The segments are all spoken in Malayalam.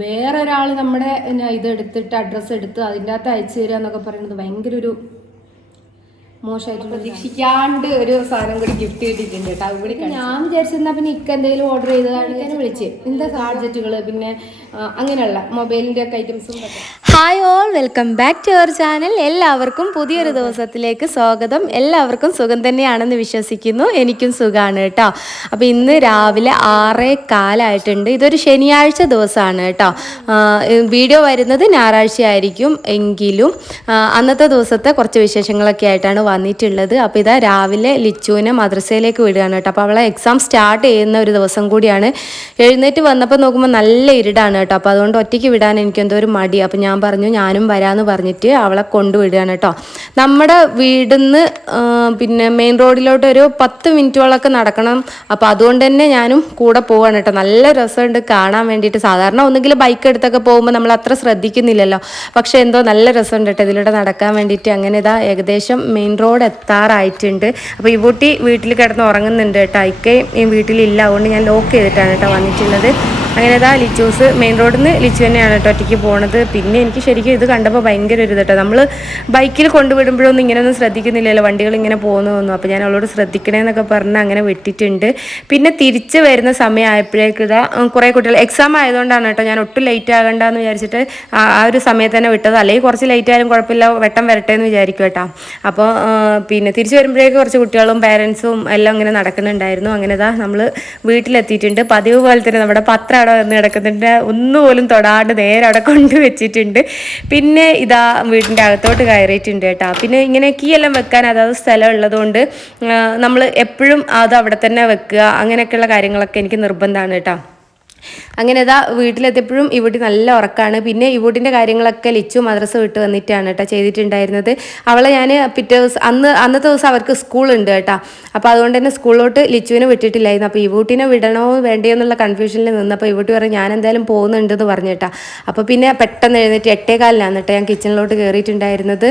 വേറൊരാൾ നമ്മുടെ ഇതെടുത്തിട്ട് അഡ്രസ്സ് എടുത്ത് അതിൻ്റെ അകത്ത് അയച്ചു തരിക എന്നൊക്കെ പറയുന്നത് ഭയങ്കര ഒരു മോശമായിട്ട് പ്രതീക്ഷിക്കാണ്ട് ഒരു സാധനം കൂടി ഗിഫ്റ്റ് കിട്ടിയിട്ടുണ്ട് കേട്ടോ. അവിടെ ഞാൻ വിചാരിച്ചിരുന്നാ പിന്നെ എന്തെങ്കിലും ഓർഡർ ചെയ്തതാണ് വിളിച്ച് എന്താ ഗാഡ്ജറ്റുകൾ പിന്നെ അങ്ങനെയുള്ള മൊബൈലിൻ്റെ ഒക്കെ ഐറ്റംസും. Hi all, welcome back to our channel. എല്ലാവർക്കും പുതിയൊരു ദിവസത്തിലേക്ക് സ്വാഗതം. എല്ലാവർക്കും സുഖം തന്നെയാണെന്ന് വിശ്വസിക്കുന്നു. എനിക്കും സുഖമാണ് കേട്ടോ. അപ്പോൾ ഇന്ന് രാവിലെ 6:15 ഇതൊരു ശനിയാഴ്ച ദിവസമാണ് കേട്ടോ. വീഡിയോ വരുന്നത് ഞായറാഴ്ച ആയിരിക്കും എങ്കിലും അന്നത്തെ ദിവസത്തെ കുറച്ച് വിശേഷങ്ങളൊക്കെ ആയിട്ടാണ് വന്നിട്ടുള്ളത്. അപ്പോൾ ഇതാ രാവിലെ ലിച്ചുവിനെ മദ്രസയിലേക്ക് വിടുകയാണ് കേട്ടോ. അപ്പോൾ അവളെ എക്സാം സ്റ്റാർട്ട് ചെയ്യുന്ന ഒരു ദിവസം കൂടിയാണ്. എഴുന്നേറ്റ് വന്നപ്പോൾ നോക്കുമ്പോൾ നല്ല ഇരുടാണ് കേട്ടോ. അപ്പോൾ അതുകൊണ്ട് ഒറ്റയ്ക്ക് വിടാൻ എനിക്കെന്തോ ഒരു മടി. അപ്പോൾ ഞാൻ പറഞ്ഞു ഞാനും വരാമെന്ന് പറഞ്ഞിട്ട് അവളെ കൊണ്ടുവിടുകയാണ് കേട്ടോ. നമ്മുടെ വീടിന്ന് പിന്നെ മെയിൻ റോഡിലോട്ട് ഒരു 10 മിനിറ്റോളൊക്കെ നടക്കണം. അപ്പോൾ അതുകൊണ്ട് തന്നെ ഞാനും കൂടെ പോവാണ് കേട്ടോ. നല്ല രസമുണ്ട് കാണാൻ വേണ്ടിയിട്ട്. സാധാരണ ഒന്നുകിൽ ബൈക്ക് എടുത്തൊക്കെ പോകുമ്പോൾ നമ്മൾ അത്ര ശ്രദ്ധിക്കുന്നില്ലല്ലോ, പക്ഷേ എന്തോ നല്ല രസമുണ്ട് കേട്ടോ ഇതിലൂടെ നടക്കാൻ വേണ്ടിയിട്ട്. അങ്ങനെ ഇതാ ഏകദേശം മെയിൻ റോഡ് എത്താറായിട്ടുണ്ട്. അപ്പോൾ ഈ കുട്ടി വീട്ടിൽ കിടന്ന് ഉറങ്ങുന്നുണ്ട് കേട്ടോ. ഈ വീട്ടിലില്ല, അതുകൊണ്ട് ഞാൻ ലോക്ക് ചെയ്തിട്ടാണ് കേട്ടോ വന്നിട്ടുള്ളത്. അങ്ങനെ ഇതാ ലിച്ചൂസ് മെയിൻ റോഡിൽ നിന്ന് ലിച്ചു തന്നെയാണ് കേട്ടോ ഒറ്റയ്ക്ക് പോണത്. പിന്നെ എനിക്ക് ശരിക്കും ഇത് കണ്ടപ്പോൾ ഭയങ്കര ഒരു കേട്ടോ. നമ്മൾ ബൈക്കിൽ കൊണ്ടുവിടുമ്പോഴൊന്നും ഇങ്ങനെയൊന്നും ശ്രദ്ധിക്കുന്നില്ലല്ലോ, വണ്ടികൾ ഇങ്ങനെ പോകുന്നതൊന്നും. അപ്പോൾ ഞാൻ അവളോട് ശ്രദ്ധിക്കണേന്നൊക്കെ പറഞ്ഞ് അങ്ങനെ വിട്ടിട്ടുണ്ട്. പിന്നെ തിരിച്ച് വരുന്ന സമയമായപ്പോഴേക്ക് ഇതാ കുറേ കുട്ടികൾ എക്സാം ആയതുകൊണ്ടാണ് കേട്ടോ ഞാൻ ഒട്ടും ലേറ്റ് ആകണ്ടെന്ന് വിചാരിച്ചിട്ട് ആ ഒരു സമയത്ത് തന്നെ വിട്ടത്. അല്ലെങ്കിൽ കുറച്ച് ലേറ്റ് ആയാലും കുഴപ്പമില്ല, വെട്ടം വരട്ടെ എന്ന് വിചാരിക്കും കേട്ടോ. അപ്പോൾ പിന്നെ തിരിച്ച് വരുമ്പോഴേക്ക് കുറച്ച് കുട്ടികളും പേരൻസും എല്ലാം ഇങ്ങനെ നടക്കുന്നുണ്ടായിരുന്നു. അങ്ങനെ ഇതാ നമ്മൾ വീട്ടിലെത്തിയിട്ടുണ്ട്. പതിവ് പോലെ തന്നെ നമ്മുടെ പത്രം അവിടെ വന്ന് കിടക്കുന്നുണ്ട്, ഒന്നുപോലും തൊടാണ്ട് നേരെ അവിടെ കൊണ്ടുവച്ചിട്ടുണ്ട്. പിന്നെ ഇതാ വീടിൻ്റെ അകത്തോട്ട് കയറിയിട്ടുണ്ട് കേട്ടോ. പിന്നെ ഇങ്ങനെ കീ എല്ലാം വെക്കാൻ അതായത് സ്ഥലം ഉള്ളതുകൊണ്ട് നമ്മൾ എപ്പോഴും അത് അവിടെ തന്നെ വെക്കുക, അങ്ങനെയൊക്കെയുള്ള കാര്യങ്ങളൊക്കെ എനിക്ക് നിർബന്ധമാണ് കേട്ടോ. അങ്ങനെ ഇതാ വീട്ടിലെത്തിയപ്പോഴും ഇവിടെ നല്ല ഉറക്കമാണ്. പിന്നെ ഇവൂട്ടിൻ്റെ കാര്യങ്ങളൊക്കെ ലിച്ചു മദ്രസ വിട്ട് വന്നിട്ടാണ് കേട്ടോ ചെയ്തിട്ടുണ്ടായിരുന്നത്. അവളെ ഞാൻ പിറ്റേ ദിവസം അന്നത്തെ ദിവസം അവർക്ക് സ്കൂളുണ്ട് കേട്ടോ. അപ്പോൾ അതുകൊണ്ട് തന്നെ സ്കൂളിലോട്ട് ലിച്ചുവിനെ വിട്ടിട്ടില്ലായിരുന്നു. അപ്പോൾ ഇവൂട്ടിനെ വിടണോ വേണ്ടയോ എന്നുള്ള കൺഫ്യൂഷനിൽ നിന്നപ്പോൾ ഇവൂട്ടി പറഞ്ഞു ഞാൻ എന്തായാലും പോകുന്നുണ്ടെന്ന് പറഞ്ഞു കേട്ടോ. അപ്പോൾ പിന്നെ പെട്ടെന്ന് എഴുന്നേറ്റ് 8:15 കേട്ടോ ഞാൻ കിച്ചണിലോട്ട് കയറിയിട്ടുണ്ടായിരുന്നത്.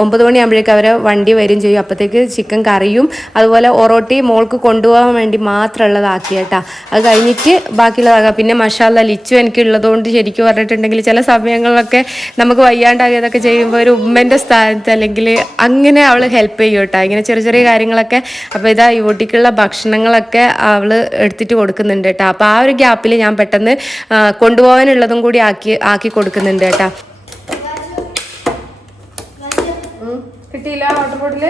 9 മണിയാകുമ്പോഴേക്കും അവരെ വണ്ടി വരും ചെയ്യും. അപ്പോഴത്തേക്ക് ചിക്കൻ കറിയും അതുപോലെ ഒറോട്ടി മോൾക്ക് കൊണ്ടുപോകാൻ വേണ്ടി മാത്രമുള്ളതാക്കി കേട്ടോ. അത് കഴിഞ്ഞിട്ട് ബാക്കിയുള്ളതാകാം. പിന്നെ മഷാല്ല ലിച്ചു എനിക്കുള്ളതുകൊണ്ട് ശരിക്കും പറഞ്ഞിട്ടുണ്ടെങ്കിൽ ചില സമയങ്ങളിലൊക്കെ നമുക്ക് വയ്യാണ്ടാകിയതൊക്കെ ചെയ്യുമ്പോൾ ഒരു ഉമ്മൻ്റെ സ്ഥാനത്ത് അല്ലെങ്കിൽ അങ്ങനെ അവൾ ഹെൽപ്പ് ചെയ്യും കേട്ടോ, ഇങ്ങനെ ചെറിയ ചെറിയ കാര്യങ്ങളൊക്കെ. അപ്പോൾ ഇതാ ഈ കുട്ടിക്കുള്ള ഭക്ഷണങ്ങളൊക്കെ അവൾ എടുത്തിട്ട് കൊടുക്കുന്നുണ്ട് കേട്ടോ. അപ്പോൾ ആ ഒരു ഗ്യാപ്പിൽ ഞാൻ പെട്ടെന്ന് കൊണ്ടുപോകാനുള്ളതും കൂടി ആക്കി കൊടുക്കുന്നുണ്ട് കേട്ടോ. കിട്ടിയില്ല വാട്ടർ ബോട്ടിൽ.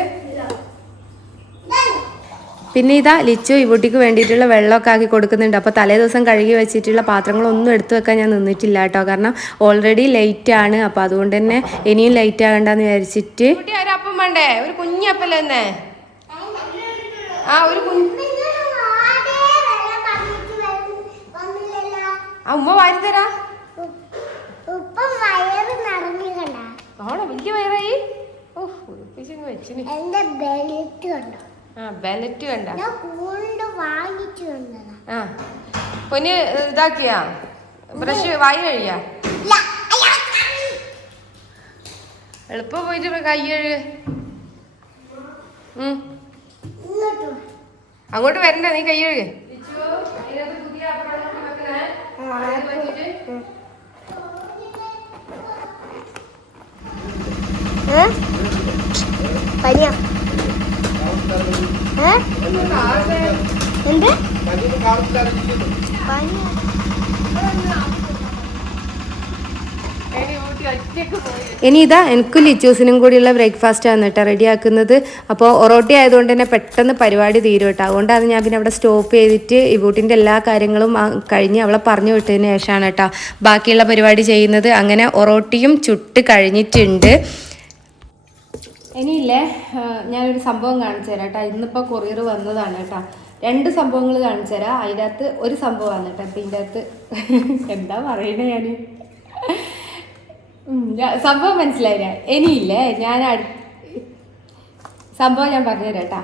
പിന്നെ ഇതാ ലിച്ചു ഇവൂട്ടിക്ക് വേണ്ടിയിട്ടുള്ള വെള്ളമൊക്കെ ആക്കി കൊടുക്കുന്നുണ്ട്. അപ്പോൾ തലേ ദിവസം കഴുകി വെച്ചിട്ടുള്ള പാത്രങ്ങളൊന്നും എടുത്തു വെക്കാൻ ഞാൻ നിന്നിട്ടില്ല കേട്ടോ, കാരണം ഓൾറെഡി ലേറ്റ് ആണ്. അപ്പോൾ അതുകൊണ്ട് തന്നെ ഇനിയും ലേറ്റ് ആകണ്ടെന്ന് വിചാരിച്ചിട്ട് അപ്പം വേണ്ടേ ഒരു കുഞ്ഞപ്പല്ലേ തന്നെ ഒരു ഉമ്മ വാരി തരാ. ആണോ വലിയ വയറായി? വെച്ചിന് ബെലറ്റ് കണ്ട പൊന്ന് ഇതാക്കിയാ ബ്രഷ് വായി കഴിയാ എളുപ്പം പോയിട്ട് കൈ കഴുക. അങ്ങോട്ട് വരണ്ട, നീ കൈ കഴുക. പനിയാ എന്ത് ഇനി ഇതാ എനിക്കും ലിച്ചൂസിനും കൂടിയുള്ള ബ്രേക്ക്ഫാസ്റ്റ് ആണ് കേട്ടോ റെഡിയാക്കുന്നത്. അപ്പോൾ ഒറോട്ടി ആയതുകൊണ്ട് തന്നെ പെട്ടെന്ന് പരിപാടി തീരും കേട്ടോ. അതുകൊണ്ടാണ് ഞാൻ പിന്നെ അവിടെ സ്റ്റോപ്പ് ചെയ്തിട്ട് ഈ ബൂട്ടിൻ്റെ എല്ലാ കാര്യങ്ങളും കഴിഞ്ഞ് അവളെ പറഞ്ഞു വിട്ടതിന് ശേഷമാണ് കേട്ടോ ബാക്കിയുള്ള പരിപാടി ചെയ്യുന്നത്. അങ്ങനെ ഒറോട്ടിയും ചുട്ട് കഴിഞ്ഞിട്ടുണ്ട്. ഇനിയില്ലേ ഞാനൊരു സംഭവം കാണിച്ചു തരാം കേട്ടോ. ഇന്നിപ്പോൾ കൊറിയർ വന്നതാണ് കേട്ടോ. 2 സംഭവങ്ങൾ കാണിച്ചു തരാം. അതിൻ്റെ അകത്ത് ഒരു സംഭവമാണ് കേട്ടോ. അപ്പം ഇതിൻ്റെ അകത്ത് എന്താ പറയണേ ഞാൻ സംഭവം മനസ്സിലായില്ല. ഇനിയില്ലേ സംഭവം ഞാൻ പറഞ്ഞുതരാം കേട്ടോ.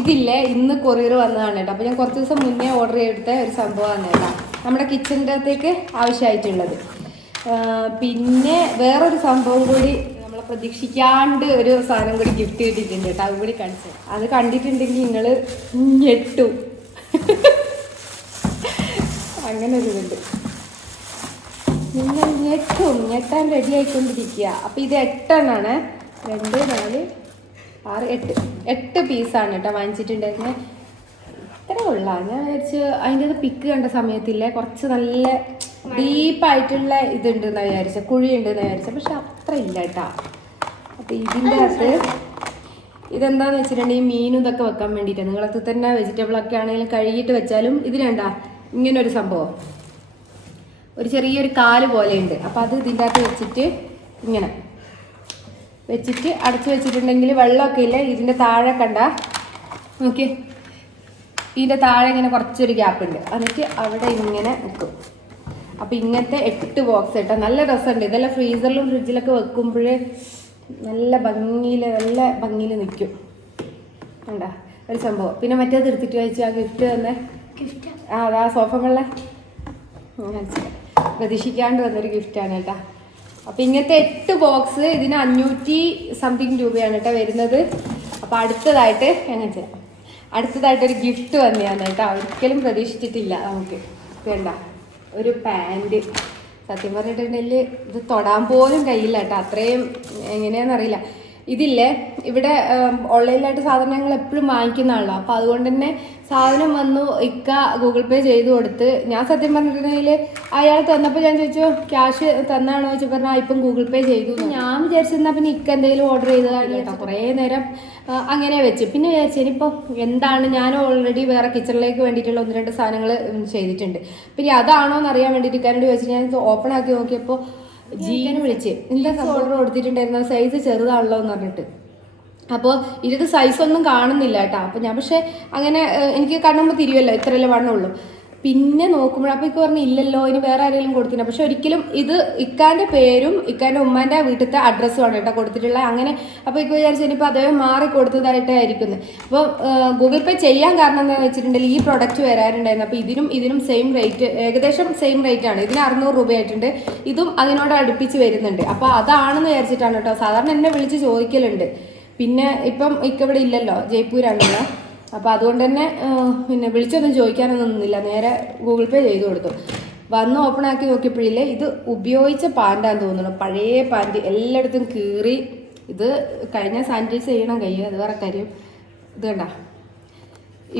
ഇതില്ലേ ഇന്ന് കൊറിയർ വന്നതാണ് കേട്ടോ. അപ്പോൾ ഞാൻ കുറച്ച് ദിവസം മുന്നേ ഓർഡർ ചെയ്തെടുത്ത ഒരു സംഭവമാണ് കേട്ടോ, നമ്മുടെ കിച്ചണിൻ്റെ അകത്തേക്ക് ആവശ്യമായിട്ടുള്ളത്. പിന്നെ വേറൊരു സംഭവം കൂടി പ്രതീക്ഷിക്കാണ്ട് ഒരു സാധനം കൂടി ഗിഫ്റ്റ് കിട്ടിയിട്ടുണ്ട് കേട്ടോ. അത് കൂടി കാണിച്ചു. അത് കണ്ടിട്ടുണ്ടെങ്കിൽ നിങ്ങൾ ഞെട്ടും. അങ്ങനെ ഒരു ഇതുണ്ട്. നിങ്ങൾ ഞെട്ടാൻ റെഡി ആയിക്കൊണ്ടിരിക്കുക. അപ്പം ഇത് 8 എണ്ണമാണ്. 2, 4, 6, 8 പീസാണ് കേട്ടോ വാങ്ങിച്ചിട്ടുണ്ടായിരുന്നത്. ഇത്ര കൊള്ളാം. ഞാൻ വിചാരിച്ച് അതിൻ്റെ പിക്ക് കണ്ട സമയത്തില്ലേ കുറച്ച് നല്ല ഡീപ്പായിട്ടുള്ള ഇതുണ്ടെന്ന് വിചാരിച്ച, കുഴിയുണ്ടെന്ന് വിചാരിച്ച, പക്ഷെ അത്ര ഇല്ല കേട്ടോ. അപ്പം ഇതിൻ്റെ അകത്ത് ഇതെന്താണെന്ന് വെച്ചിട്ടുണ്ടെങ്കിൽ മീനും ഇതൊക്കെ വെക്കാൻ വേണ്ടിയിട്ടാണ്. നിങ്ങളത് തന്നെ വെജിറ്റബിളൊക്കെ ആണെങ്കിലും കഴുകിയിട്ട് വെച്ചാലും ഇതിനുണ്ടാ ഇങ്ങനൊരു സംഭവം, ഒരു ചെറിയൊരു കാല് പോലെയുണ്ട്. അപ്പം അത് ഇതിൻ്റെ അകത്ത് വെച്ചിട്ട് ഇങ്ങനെ വെച്ചിട്ട് അടച്ചു വെച്ചിട്ടുണ്ടെങ്കിൽ വെള്ളമൊക്കെ ഇല്ല. ഇതിൻ്റെ താഴെ കണ്ട നോക്കി, ഇതിൻ്റെ താഴെ ഇങ്ങനെ കുറച്ചൊരു ഗ്യാപ്പ് ഉണ്ട്. എന്നിട്ട് അവിടെ ഇങ്ങനെ നിൽക്കും. അപ്പം ഇങ്ങനത്തെ 8 ബോക്സ് കേട്ടോ. നല്ല രസമുണ്ട്. ഇതെല്ലാം ഫ്രീസറിലും ഫ്രിഡ്ജിലൊക്കെ വെക്കുമ്പോഴേ നല്ല ഭംഗിയിൽ നിൽക്കും. കണ്ടാ ഒരു സംഭവം. പിന്നെ മറ്റേത് എടുത്തിട്ട് വെച്ചു ആ ഗിഫ്റ്റ് തന്നെ. അതാ സോഫകളിലെ പ്രതീക്ഷിക്കാണ്ട് വന്നൊരു ഗിഫ്റ്റാണ് കേട്ടോ. അപ്പം ഇങ്ങനത്തെ 8 ബോക്സ് ഇതിന് 500 സംതിങ് രൂപയാണ് കേട്ടോ വരുന്നത്. അപ്പം അടുത്തതായിട്ടൊരു ഗിഫ്റ്റ് വന്നതാണ് കേട്ടോ. ഒരിക്കലും പ്രതീക്ഷിച്ചിട്ടില്ല നമുക്ക്. വേണ്ട ഒരു പാൻറ്. സത്യം പറഞ്ഞിട്ടുണ്ടെങ്കിൽ ഇത് തൊടാൻ പോലും കഴിയില്ല കേട്ടോ. അത്രയും എങ്ങനെയാണെന്നറിയില്ല. ഇതില്ലേ ഇവിടെ ഓൺലൈനിലായിട്ട് സാധനങ്ങൾ എപ്പോഴും വാങ്ങിക്കുന്നതാണല്ലോ. അപ്പോൾ അതുകൊണ്ട് തന്നെ സാധനം വന്നു, ഇക്ക ഗൂഗിൾ പേ ചെയ്ത് കൊടുത്ത്. ഞാൻ സത്യം പറഞ്ഞിട്ടുണ്ടെങ്കിൽ അയാൾ തന്നപ്പോൾ ഞാൻ ചോദിച്ചു ക്യാഷ് തന്നാണോ ചോദിച്ചു. പറഞ്ഞാൽ ഇപ്പം ഗൂഗിൾ പേ ചെയ്തു. ഞാൻ വിചാരിച്ചിരുന്നാൽ പിന്നെ ഇക്ക എന്തെങ്കിലും ഓർഡർ ചെയ്തതാണ് കേട്ടോ. കുറേ നേരം അങ്ങനെ വെച്ച് പിന്നെ വിചാരിച്ചു ഇനിയിപ്പോൾ എന്താണ്, ഞാൻ ഓൾറെഡി വേറെ കിച്ചണിലേക്ക് വേണ്ടിയിട്ടുള്ള 1-2 സാധനങ്ങൾ ചെയ്തിട്ടുണ്ട്. പിന്നെ അതാണോ എന്നറിയാൻ വേണ്ടിയിട്ട് ഇക്കാനോട് ചോദിച്ചു. ഞാൻ ഓപ്പൺ ആക്കി നോക്കിയപ്പോൾ ജീവനെ വിളിച്ച് എന്താ ഓർഡർ കൊടുത്തിട്ടുണ്ടായിരുന്ന സൈസ് ചെറുതാണല്ലോ എന്ന് പറഞ്ഞിട്ട്. അപ്പോൾ ഇതിൻ്റെ സൈസൊന്നും കാണുന്നില്ല കേട്ടോ. അപ്പോൾ ഞാൻ പക്ഷേ അങ്ങനെ എനിക്ക് കണ്ണുമ്പോൾ തിരിയുമല്ലോ, ഇത്രയല്ലേ വണ്ണമുള്ളൂ. പിന്നെ നോക്കുമ്പോൾ അപ്പോൾ ഇക്ക് പറഞ്ഞു ഇല്ലല്ലോ ഇനി വേറെ ആരെങ്കിലും കൊടുത്തില്ല. പക്ഷെ ഒരിക്കലും ഇത് ഇക്കാൻ്റെ പേരും ഇക്കാൻ്റെ ഉമ്മാൻ്റെ വീട്ടിലത്തെ അഡ്രസ്സുമാണ് കേട്ടോ കൊടുത്തിട്ടുള്ളത്. അങ്ങനെ അപ്പോൾ ഇക്ക് വിചാരിച്ചു ഇനിയിപ്പോൾ അദ്ദേഹം മാറി കൊടുത്തതായിട്ടായിരിക്കുന്നത്. അപ്പോൾ ഗൂഗിൾ പേ ചെയ്യാൻ കാരണം എന്താണെന്ന് വെച്ചിട്ടുണ്ടെങ്കിൽ ഈ പ്രൊഡക്റ്റ് വരാറുണ്ടായിരുന്നു. അപ്പോൾ ഇതിനും സെയിം റേറ്റ്, ഏകദേശം സെയിം റേറ്റ് ആണ്. ഇതിന് 600 രൂപയായിട്ടുണ്ട്. ഇതും അതിനോട് അടുപ്പിച്ച് വരുന്നുണ്ട്. അപ്പോൾ അതാണെന്ന് വിചാരിച്ചിട്ടാണ് കേട്ടോ. സാധാരണ എന്നെ വിളിച്ച് ചോദിക്കലുണ്ട്. പിന്നെ ഇപ്പം ഇക്കവിടെ ഇല്ലല്ലോ, ജയ്പൂരാണല്ലോ. അപ്പോൾ അതുകൊണ്ട് തന്നെ പിന്നെ വിളിച്ചൊന്നും ചോദിക്കാനൊന്നും നിന്നില്ല. നേരെ ഗൂഗിൾ പേ ചെയ്ത് കൊടുത്തു. വന്ന് ഓപ്പൺ ആക്കി നോക്കിയപ്പോഴില്ലേ ഇത് ഉപയോഗിച്ച പാൻറ്റാന്ന് തോന്നുന്നു. പഴയ പാൻറ്റ് എല്ലായിടത്തും കീറി. ഇത് കഴിഞ്ഞ സാനിറ്റൈസ് ചെയ്യണം കൈ, അത് വേറെ കാര്യം. ഇത് കണ്ട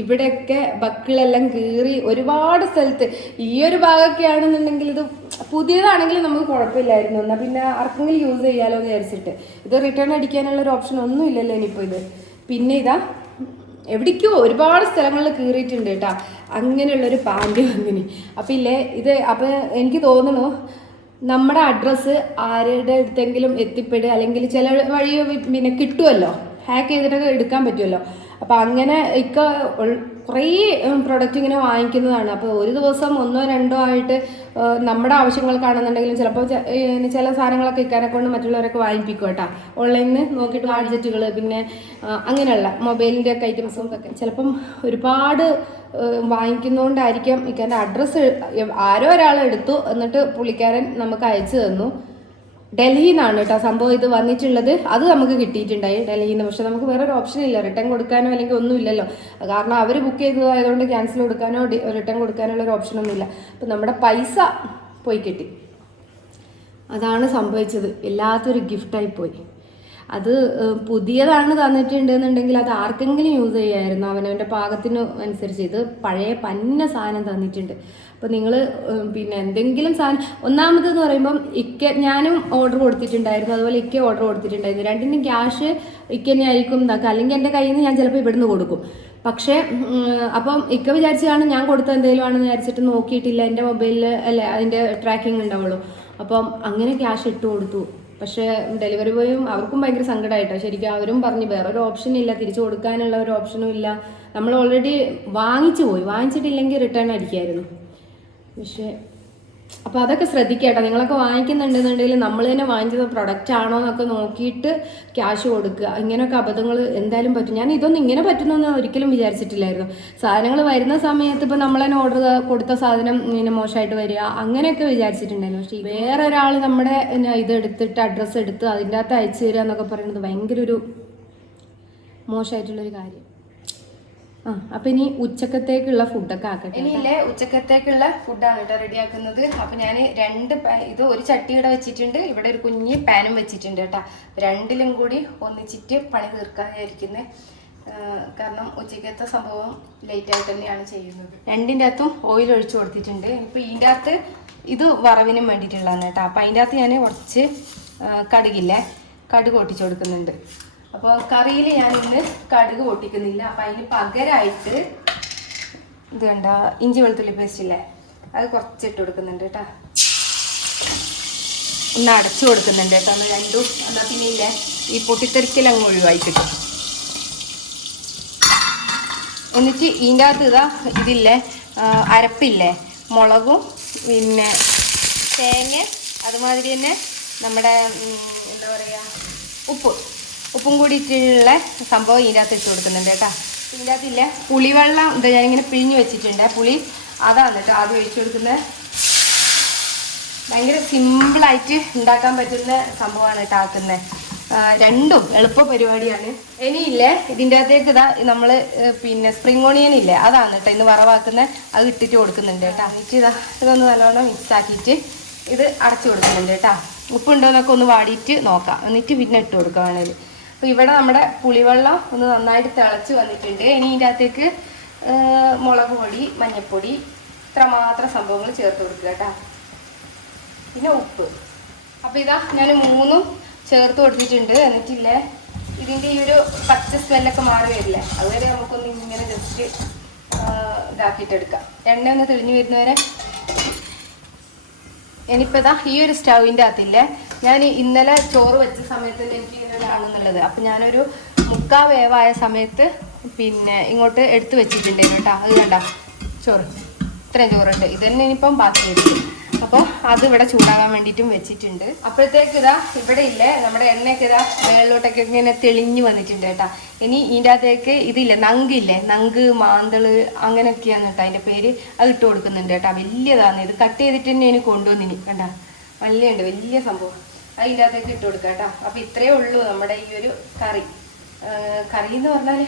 ഇവിടെയൊക്കെ ബക്കിളെല്ലാം കീറി ഒരുപാട് സ്ഥലത്ത്. ഈ ഒരു ഭാഗമൊക്കെ ആണെന്നുണ്ടെങ്കിൽ ഇത് പുതിയതാണെങ്കിൽ നമുക്ക് കുഴപ്പമില്ലായിരുന്നു. എന്നാൽ പിന്നെ ആർക്കെങ്കിലും യൂസ് ചെയ്യാമല്ലോ എന്ന് വിചാരിച്ചിട്ട്. ഇത് റിട്ടേൺ അടിക്കാനുള്ളൊരു ഓപ്ഷൻ ഒന്നും ഇല്ലല്ലോ ഇനിയിപ്പോൾ ഇത്. പിന്നെ ഇതാ എവിടേക്കോ ഒരുപാട് സ്ഥലങ്ങളിൽ കീറിയിട്ടുണ്ട് കേട്ടോ. അങ്ങനെയുള്ളൊരു പാൻറ് അങ്ങനെ. അപ്പം ഇല്ലേ ഇത് അപ്പം എനിക്ക് തോന്നുന്നു നമ്മുടെ അഡ്രസ്സ് ആരുടെ അടുത്തെങ്കിലും എത്തിപ്പെടുക, അല്ലെങ്കിൽ ചില വഴി പിന്നെ കിട്ടുമല്ലോ, ഹാക്ക് ചെയ്തിട്ടൊക്കെ എടുക്കാൻ പറ്റുമല്ലോ. അപ്പം അങ്ങനെ ഇക്ക കുറേ പ്രൊഡക്റ്റ് ഇങ്ങനെ വാങ്ങിക്കുന്നതാണ്. അപ്പോൾ ഒരു ദിവസം 1-2 ആയിട്ട് നമ്മുടെ ആവശ്യങ്ങൾക്കാണെന്നുണ്ടെങ്കിലും ചിലപ്പോൾ ചില സാധനങ്ങളൊക്കെ ഇക്കാനെ കൊണ്ട് മറ്റുള്ളവരൊക്കെ വാങ്ങിപ്പിക്കും കേട്ടോ. ഓൺലൈനിൽ നിന്ന് നോക്കിയിട്ട് ഗാഡ്ജറ്റുകൾ, പിന്നെ അങ്ങനെയുള്ള മൊബൈലിൻ്റെ ഒക്കെ ഐറ്റംസും ഒക്കെ ചിലപ്പം ഒരുപാട് വാങ്ങിക്കുന്നതുകൊണ്ടായിരിക്കാം ഇക്കാൻ്റെ അഡ്രസ്സ് ആരോ ഒരാളെടുത്തു. എന്നിട്ട് പുള്ളിക്കാരൻ നമുക്ക് അയച്ചു തന്നു. ഡൽഹിയിൽ നിന്നാണ് കേട്ടോ സംഭവം ഇത് വന്നിട്ടുള്ളത്. അത് നമുക്ക് കിട്ടിയിട്ടുണ്ടായി ഡൽഹിയിൽ നിന്ന്. പക്ഷെ നമുക്ക് വേറൊരു ഓപ്ഷൻ ഇല്ല, റിട്ടേൺ കൊടുക്കാനോ അല്ലെങ്കിൽ ഒന്നും ഇല്ലല്ലോ. കാരണം അവർ ബുക്ക് ചെയ്തതായതുകൊണ്ട് ക്യാൻസൽ കൊടുക്കാനോ റിട്ടേൺ കൊടുക്കാനുള്ള ഒരു ഓപ്ഷനൊന്നുമില്ല. അപ്പം നമ്മുടെ പൈസ പോയി കിട്ടി. അതാണ് സംഭവിച്ചത്. വല്ലാത്തൊരു ഗിഫ്റ്റായി പോയി. അത് പുതിയതാണ് തന്നിട്ടുണ്ടെന്നുണ്ടെങ്കിൽ അത് ആർക്കെങ്കിലും യൂസ് ചെയ്യാമായിരുന്നു അവനവൻ്റെ പാകത്തിന് അനുസരിച്ച്. ഇത് പഴയ പന്ന സാധനം തന്നിട്ടുണ്ട്. അപ്പോൾ നിങ്ങൾ പിന്നെ എന്തെങ്കിലും സാധനം, ഒന്നാമതെന്ന് പറയുമ്പം ഞാനും ഓർഡർ കൊടുത്തിട്ടുണ്ടായിരുന്നു, അതുപോലെ ഇക്ക ഓർഡർ കൊടുത്തിട്ടുണ്ടായിരുന്നു. രണ്ടിനും ക്യാഷ് ഇക്ക തന്നെ ആയിരിക്കും ഇതാക്കുക, അല്ലെങ്കിൽ എൻ്റെ കയ്യിൽ നിന്ന് ഞാൻ ചിലപ്പോൾ ഇവിടുന്ന് കൊടുക്കും. പക്ഷേ അപ്പം ഇക്ക വിചാരിച്ചാണ് ഞാൻ കൊടുത്ത എന്തെങ്കിലും ആണെന്ന് വിചാരിച്ചിട്ട് നോക്കിയിട്ടില്ല. എൻ്റെ മൊബൈലിൽ അല്ലേ അതിൻ്റെ ട്രാക്കിംഗ് ഉണ്ടാവുള്ളൂ. അപ്പം അങ്ങനെ ക്യാഷ് ഇട്ട് കൊടുത്തു. പക്ഷേ ഡെലിവറി ബോയും അവർക്കും ഭയങ്കര സങ്കടമായിട്ടോ. ശരിക്കും അവരും പറഞ്ഞു വേറൊരു ഓപ്ഷനും ഇല്ല, തിരിച്ചു കൊടുക്കാനുള്ള ഒരു ഓപ്ഷനും ഇല്ല. നമ്മൾ ഓൾറെഡി വാങ്ങിച്ചിട്ടില്ലെങ്കിൽ റിട്ടേൺ അടിക്കായിരുന്നു. പക്ഷേ അപ്പോൾ അതൊക്കെ ശ്രദ്ധിക്കേട്ടോ. നിങ്ങളൊക്കെ വാങ്ങിക്കുന്നുണ്ടെന്നുണ്ടെങ്കിൽ നമ്മൾ തന്നെ വാങ്ങിച്ചത് പ്രൊഡക്റ്റ് ആണോ എന്നൊക്കെ നോക്കിയിട്ട് ക്യാഷ് കൊടുക്കുക. ഇങ്ങനെയൊക്കെ അബദ്ധങ്ങൾ എന്തായാലും പറ്റും. ഞാൻ ഇതൊന്നും ഇങ്ങനെ പറ്റുന്നൊന്നും ഒരിക്കലും വിചാരിച്ചിട്ടില്ലായിരുന്നു. സാധനങ്ങൾ വരുന്ന സമയത്ത് ഇപ്പോൾ നമ്മൾ തന്നെ ഓർഡർ കൊടുത്ത സാധനം ഇങ്ങനെ മോശമായിട്ട് വരിക അങ്ങനെയൊക്കെ വിചാരിച്ചിട്ടുണ്ടായിരുന്നു. പക്ഷേ വേറൊരാൾ നമ്മുടെ ഇതെടുത്തിട്ട് അഡ്രസ്സ് എടുത്ത് അതിൻ്റെ അകത്ത് അയച്ചു തരിക എന്നൊക്കെ പറയുന്നത് ഭയങ്കര ഒരു മോശമായിട്ടുള്ളൊരു കാര്യം. അപ്പൊ ഇനി ഉച്ചക്കത്തേക്കുള്ള ഫുഡൊക്കെ ആക്കട്ടെ. ഇനിയില്ലേ ഉച്ചക്കത്തേക്കുള്ള ഫുഡാണ് കേട്ടോ റെഡിയാക്കുന്നത്. അപ്പൊ ഞാൻ ഇത് ഒരു ചട്ടി ഇവിടെ വെച്ചിട്ടുണ്ട്, ഇവിടെ ഒരു കുഞ്ഞ് പാനും വെച്ചിട്ടുണ്ട് കേട്ടോ. രണ്ടിലും കൂടി ഒന്നിച്ചിട്ട് പണി തീർക്കാനായിരിക്കുന്നത്. കാരണം ഉച്ചക്കത്തെ സംഭവം ലേറ്റ് ആയിട്ട് തന്നെയാണ് ചെയ്യുന്നത്. രണ്ടിൻ്റെ അകത്തും ഓയിൽ ഒഴിച്ചു കൊടുത്തിട്ടുണ്ട്. ഇപ്പൊ ഇതിൻ്റെ അകത്ത് ഇത് വറവിനും വേണ്ടിയിട്ടുള്ളതാണ് കേട്ടോ. അപ്പൊ അതിൻ്റെ അകത്ത് ഞാൻ കുറച്ച് കടുക് പൊട്ടിച്ചു കൊടുക്കുന്നുണ്ട്. അപ്പോൾ കറിയിൽ ഞാൻ ഇന്ന് കടുക് പൊട്ടിക്കുന്നില്ല. അപ്പം അതിന് പകരമായിട്ട് ഇത് കണ്ട ഇഞ്ചി വെളുത്തുള്ളി പേസ്റ്റ് ഇല്ലേ, അത് കുറച്ചിട്ട് കൊടുക്കുന്നുണ്ട് കേട്ടോ. ഒന്ന് അടച്ചു കൊടുക്കുന്നുണ്ട് കേട്ടോ. ഒന്ന് രണ്ടും എന്നാൽ പിന്നെ ഇല്ലേ ഈ പൊട്ടിത്തെറിക്കൽ അങ്ങ് ഒഴിവായി കിട്ടും. എന്നിട്ട് ഇതിൻ്റെ അകത്ത് ഇതില്ലേ അരപ്പില്ലേ, മുളകും പിന്നെ തേങ്ങ, അതുമാതിരി തന്നെ നമ്മുടെ എന്താ പറയുക ഉപ്പും കൂടിയിട്ടുള്ള സംഭവം ഇതിൻ്റെ അകത്ത് ഇട്ട് കൊടുക്കുന്നുണ്ട് കേട്ടോ. ഇതിൻ്റെ അകത്തില്ല പുളിവെള്ളം എന്താ ഞാനിങ്ങനെ പിഴിഞ്ഞ് വെച്ചിട്ടുണ്ട്. പുളി അതാണ് കേട്ടോ ആദ്യം ഒഴിച്ചു കൊടുക്കുന്നത്. ഭയങ്കര സിമ്പിളായിട്ട് ഉണ്ടാക്കാൻ പറ്റുന്ന സംഭവമാണ് കേട്ടോ ആക്കുന്നത്. രണ്ടും എളുപ്പ പരിപാടിയാണ്. ഇനിയില്ലേ ഇതിൻ്റെ അകത്തേക്ക് നമ്മൾ പിന്നെ സ്പ്രിംഗ് ഓണിയൻ ഇല്ലേ, അതാണ് കേട്ടോ ഇന്ന് വറവാക്കുന്നത്. അത് ഇട്ടിട്ട് കൊടുക്കുന്നുണ്ട് കേട്ടോ. എന്നിട്ട് ഇതൊന്ന് നല്ലോണം മിക്സ് ആക്കിയിട്ട് ഇത് അടച്ചു കൊടുക്കുന്നുണ്ട് കേട്ടോ. ഉപ്പുണ്ടോയെന്നൊക്കെ ഒന്ന് വാടിയിട്ട് നോക്കാം, എന്നിട്ട് പിന്നെ ഇട്ട് കൊടുക്കുക വേണേൽ. അപ്പോൾ ഇവിടെ നമ്മുടെ പുളിവെള്ളം ഒന്ന് നന്നായിട്ട് തിളച്ച് വന്നിട്ടുണ്ട്. ഇനി ഇതിൻ്റെ അകത്തേക്ക് മുളക് പൊടി, മഞ്ഞൾപ്പൊടി, ഇത്ര മാത്രം സംഭവങ്ങൾ ചേർത്ത് കൊടുക്കുക കേട്ടോ. പിന്നെ ഉപ്പ്. അപ്പോൾ ഞാൻ 3 ചേർത്ത് കൊടുത്തിട്ടുണ്ട്. എന്നിട്ടില്ലേ ഇതിൻ്റെ ഈ ഒരു പച്ച സ്മെല്ലൊക്കെ മാറി വരില്ലേ, അതുവരെ നമുക്കൊന്ന് ഇങ്ങനെ ജസ്റ്റ് ഇതാക്കിയിട്ടെടുക്കാം. എണ്ണ ഒന്ന് തെളിഞ്ഞു വരുന്നവരെ. ഇനിയിപ്പോൾ ഈ ഒരു സ്റ്റൗവിൻ്റെ അകത്തില്ലേ, ഞാൻ ഇന്നലെ ചോറ് വെച്ച സമയത്ത് തന്നെ എനിക്ക് ഇങ്ങനെ ആണെന്നുള്ളത്. അപ്പം ഞാനൊരു 3/4 വേവായ സമയത്ത് പിന്നെ ഇങ്ങോട്ട് എടുത്ത് വെച്ചിട്ടുണ്ടായിരുന്നു കേട്ടോ. അത് കണ്ട ചോറ്, ഇത്രയും ചോറുണ്ട്. ഇത് തന്നെ ഇനിയിപ്പം ബാക്കി വെച്ചു. അപ്പോൾ അത് ഇവിടെ ചൂടാകാൻ വേണ്ടിയിട്ടും വെച്ചിട്ടുണ്ട്. അപ്പോഴത്തേക്ക് ഇവിടെ ഇല്ലേ നമ്മുടെ എണ്ണയൊക്കെ മേളിലോട്ടൊക്കെ ഇങ്ങനെ തെളിഞ്ഞു വന്നിട്ടുണ്ട് കേട്ടോ. ഇനി ഇതിൻ്റെ അകത്തേക്ക് ഇതില്ലേ നങ്ക് മാന്തള് അങ്ങനെയൊക്കെയാണ് കേട്ടോ അതിൻ്റെ പേര്. അത് ഇട്ട് കൊടുക്കുന്നുണ്ട് കേട്ടോ. വലിയതാണ് ഇത്, കട്ട് ചെയ്തിട്ട് തന്നെ എനിക്ക് കൊണ്ടുവന്നിനി കണ്ട, വലിയ സംഭവം. അതിൻ്റെ അകത്തേക്ക് ഇട്ട് കൊടുക്കാം കേട്ടോ. അപ്പോൾ ഇത്രയേ ഉള്ളൂ നമ്മുടെ ഈ ഒരു കറി എന്ന് പറഞ്ഞാൽ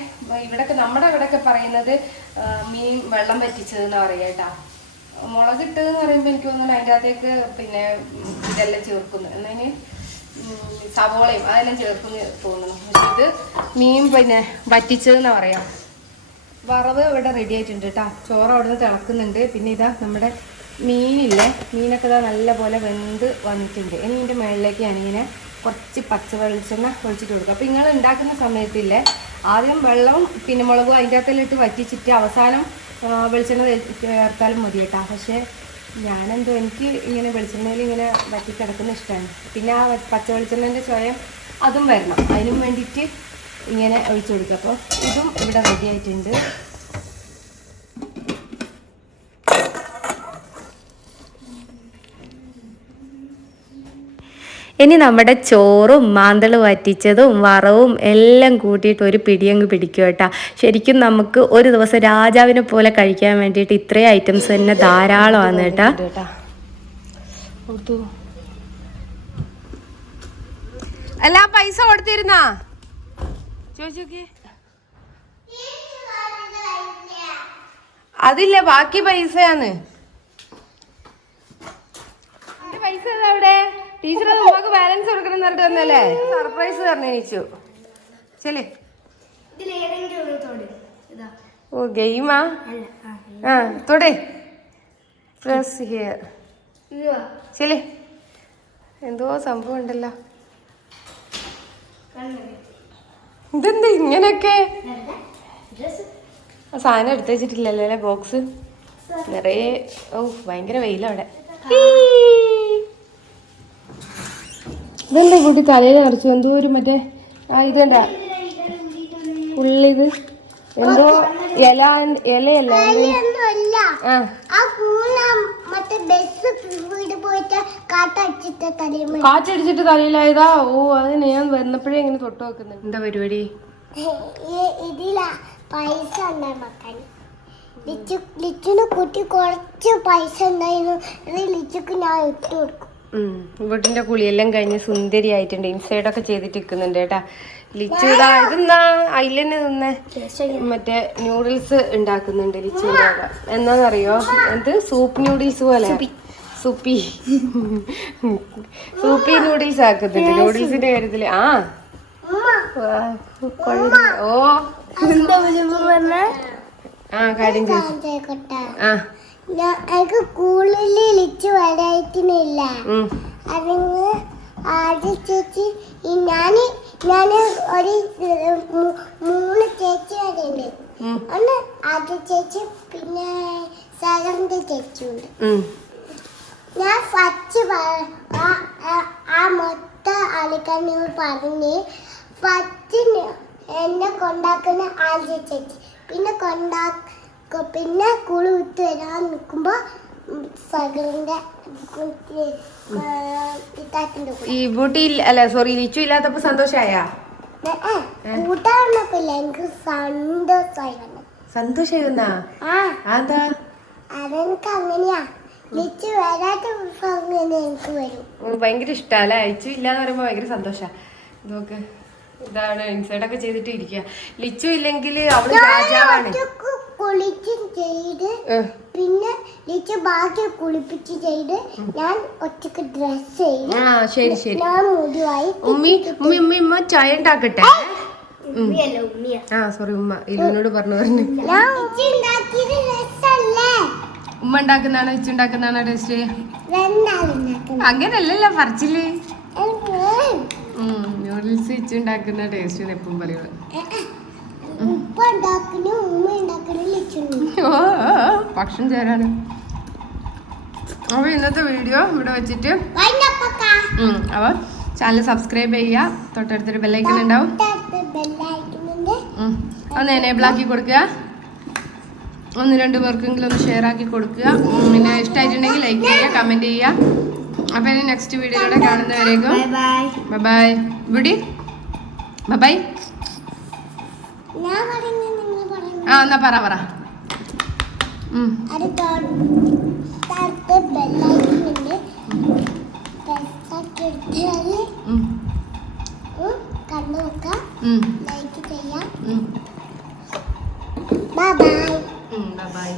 നമ്മുടെ ഇവിടെയൊക്കെ പറയുന്നത് മീൻ വെള്ളം വറ്റിച്ചതെന്ന് പറയാം കേട്ടോ. മുളകിട്ടതെന്ന് പറയുമ്പോൾ എനിക്ക് തോന്നുന്നു അതിൻ്റെ അകത്തേക്ക് പിന്നെ ഇതെല്ലാം ചേർക്കുന്നു, എന്നതിന് സവോളയും അതെല്ലാം ചേർക്കുന്നു തോന്നുന്നു. ഇത് മീൻ പിന്നെ വറ്റിച്ചതെന്ന് പറയാം. വറവ് ഇവിടെ റെഡി ആയിട്ടുണ്ട് കേട്ടോ. ചോറ് അവിടെ നിന്ന് തിളക്കുന്നുണ്ട്. പിന്നെ നമ്മുടെ മീനൊക്കെ നല്ല പോലെ വെന്ത് വന്നിട്ടുണ്ട്. ഇനി ഇതിൻ്റെ മുകളിലേക്ക് ഞാനിങ്ങനെ കുറച്ച് പച്ച വെളിച്ചെണ്ണ ഒഴിച്ചിട്ട് കൊടുക്കുക. അപ്പോൾ നിങ്ങൾ ഉണ്ടാക്കുന്ന സമയത്തില്ലേ ആദ്യം വെള്ളം പിന്നെ മുളകും അതിൻ്റെ അകത്തെല്ലാം ഇട്ട് വറ്റിച്ചിട്ട് അവസാനം വെളിച്ചെണ്ണ ചേർത്താലും മതി കേട്ടോ. പക്ഷേ ഞാനെന്തോ എനിക്ക് ഇങ്ങനെ വെളിച്ചെണ്ണയിൽ ഇങ്ങനെ വറ്റി കിടക്കുന്ന ഇഷ്ടമാണ്. പിന്നെ ആ പച്ച വെളിച്ചെണ്ണേൻ്റെ ചോയം അതും വരണം, അതിനും വേണ്ടിയിട്ട് ഇങ്ങനെ ഒഴിച്ചു കൊടുക്കുക. അപ്പോൾ ഇതും ഇവിടെ റെഡി ആയിട്ടുണ്ട്. ഇനി നമ്മുടെ ചോറും മാന്തൾ വറ്റിച്ചതും വറവും എല്ലാം കൂട്ടിയിട്ട് ഒരു പിടിയങ്ങ് പിടിക്കും കേട്ടോ. ശരിക്കും നമുക്ക് ഒരു ദിവസം രാജാവിനെ പോലെ കഴിക്കാൻ വേണ്ടിയിട്ട് ഇത്രയും ഐറ്റംസ് തന്നെ ധാരാളമാണ് കേട്ടോ. അല്ല പൈസ കൊടുത്തിരുന്നാ ചോദിച്ചോക്കേ. അതില്ല, ബാക്കി പൈസയാന്ന്. പൈസ അവിടെ ടീച്ചർ നമുക്ക് ബാലൻസ് കൊടുക്കണം എന്ന് പറഞ്ഞിട്ട് വന്നല്ലേ സർപ്രൈസ് പറഞ്ഞു. ചെല്ലേ ഓ ഗെയിമാ തൊടേ പ്രസ് ഹിയർ ചെല്ലേ എന്തോ സംഭവം ഉണ്ടല്ലോ. ഇതെന്താ ഇങ്ങനെയൊക്കെ സാധനം എടുത്തു വെച്ചിട്ടില്ലല്ലോ അല്ലേ ബോക്സ് നിറയെ. ഓ ഭയങ്കര വെയിലവിടെ. ഇതെന്താ കുട്ടി തലയിൽ നിറച്ചു എന്തോ ഒരു മറ്റേ ഇതെന്ത ഉള്ളിത് എന്തോ ഇലയല്ല കാറ്റടിച്ചിട്ട് തലയിലായതാ. ഓ അതിന് ഞാൻ വന്നപ്പോഴേ ഇങ്ങനെ തൊട്ട് വെക്കുന്നുണ്ട്. എന്താ പരിപാടി? പൈസ ലിച്ചുന് കുട്ടി കുറച്ച് പൈസ ഉണ്ടായിരുന്നു, ലിച്ചുക്ക് ഞാൻ ഇട്ട് കൊടുക്കും. വീട്ടിന്റെ കുളിയെല്ലാം കഴിഞ്ഞ് സുന്ദരി ആയിട്ടുണ്ട്. ഇൻസൈഡൊക്കെ ചെയ്തിട്ട് നിൽക്കുന്നുണ്ട് കേട്ടാ. ലിച്ചു ഇതെന്നാ അതിലെന്നെ നിന്ന് മറ്റേ ന്യൂഡിൽസ് ഉണ്ടാക്കുന്നുണ്ട് ലിച്ചുവിന്റെ. എന്താന്നറിയോ, എന്ത് സൂപ്പ് ന്യൂഡിൽസ് പോലെ സൂപ്പി നൂഡിൽസ് ആക്കുന്നുണ്ട്. നൂഡിൽസിന്റെ കാര്യത്തില് കാര്യം എനിക്ക് കൂടുതൽ ലിച്ചു വരായിട്ടില്ല. അതിന് ആദ്യ ചേച്ചി ഞാന് ഒരു 3 ചേച്ചിമാരുണ്ട്. ഒന്ന് ആദ്യ ചേച്ചി, പിന്നെ സരന്റെ ചേച്ചിയുണ്ട്. ഞാൻ ഫസ്റ്റ് ആ മൊത്തം ആൾക്കാരോട് പറഞ്ഞ് ഫസ്റ്റ് എന്നെ കൊണ്ടാക്കുന്ന ആദ്യ ചേച്ചി, പിന്നെ കുളി വിട്ട് വരാൻ നിൽക്കുമ്പോ സകലിന്റെ ഈ ബൂട്ടി അല്ല സോറി ലിച്ചു ഇല്ലാത്തപ്പോ സന്തോഷായ കൂട്ടാണപ്പില്ല. എനിക്ക് സന്തോഷായി വന്നാ അതെനിക്ക് അങ്ങനെയാ. ലിച്ചു വരാത്ത എനിക്ക് വരും. ഭയങ്കര ഇഷ്ടല്ലേ ലിച്ചു ഇല്ലാന്ന് പറയുമ്പോ ഭയങ്കര സന്തോഷാ. നോക്ക് ഇതാണ് ഇൻസൈഡൊക്കെ ചെയ്തിട്ട് ഇരിക്കുക. ലിച്ചു ഇല്ലെങ്കിൽ അവള് രാജാവാണ്. കുളിച്ചും ചെയ്ത് പിന്നെ ലിച്ചു ബാക്കി കുളിപ്പിച്ച് ചെയ്ത് ഞാൻ ഒറ്റക്ക് ഡ്രസ് ചെയ്ത് ശരി ഞാൻ മുടിവായി. ഉമ്മ ചായ ഉണ്ടാക്കട്ടെ. സോറി ഉമ്മ ഇല്ലിനോട് പറഞ്ഞു ഉമ്മ ഉണ്ടാക്കുന്നതാണോ ഇച്ചു ഉണ്ടാക്കുന്നതാണോ ടേസ്റ്റ്? അങ്ങനല്ലല്ലോ പറച്ചില്. നൂഡിൽസ് ഇച്ചു ഉണ്ടാക്കുന്ന ടേസ്റ്റ് എപ്പം പറയുന്നത്. ഭക്ഷണം ചേരാണ്. അപ്പൊ ഇന്നത്തെ വീഡിയോ ഇവിടെ വെച്ചിട്ട് അപ്പൊ ചാനൽ സബ്സ്ക്രൈബ് ചെയ്യുക. തൊട്ടടുത്തൊരു ബെല്ലൈക്കൺ ഉണ്ടാവും, ഒന്ന് എനേബിൾ ആക്കി കൊടുക്കുക. 1-2 പേർക്കെങ്കിലും ഒന്ന് ഷെയർ ആക്കി കൊടുക്കുക. പിന്നെ ഇഷ്ടമായിട്ടുണ്ടെങ്കിൽ ലൈക്ക് ചെയ്യുക, കമന്റ് ചെയ്യുക. അപ്പൊ ഇനി നെക്സ്റ്റ് വീഡിയോയിലൂടെ കാണുന്നവരേക്കും ബൈ ബൈ. ഇവിടെ ബൈ. എന്നാ പറ കണ്ടു നോക്കാം, ലൈക്ക് ചെയ്യാം. Bye bye.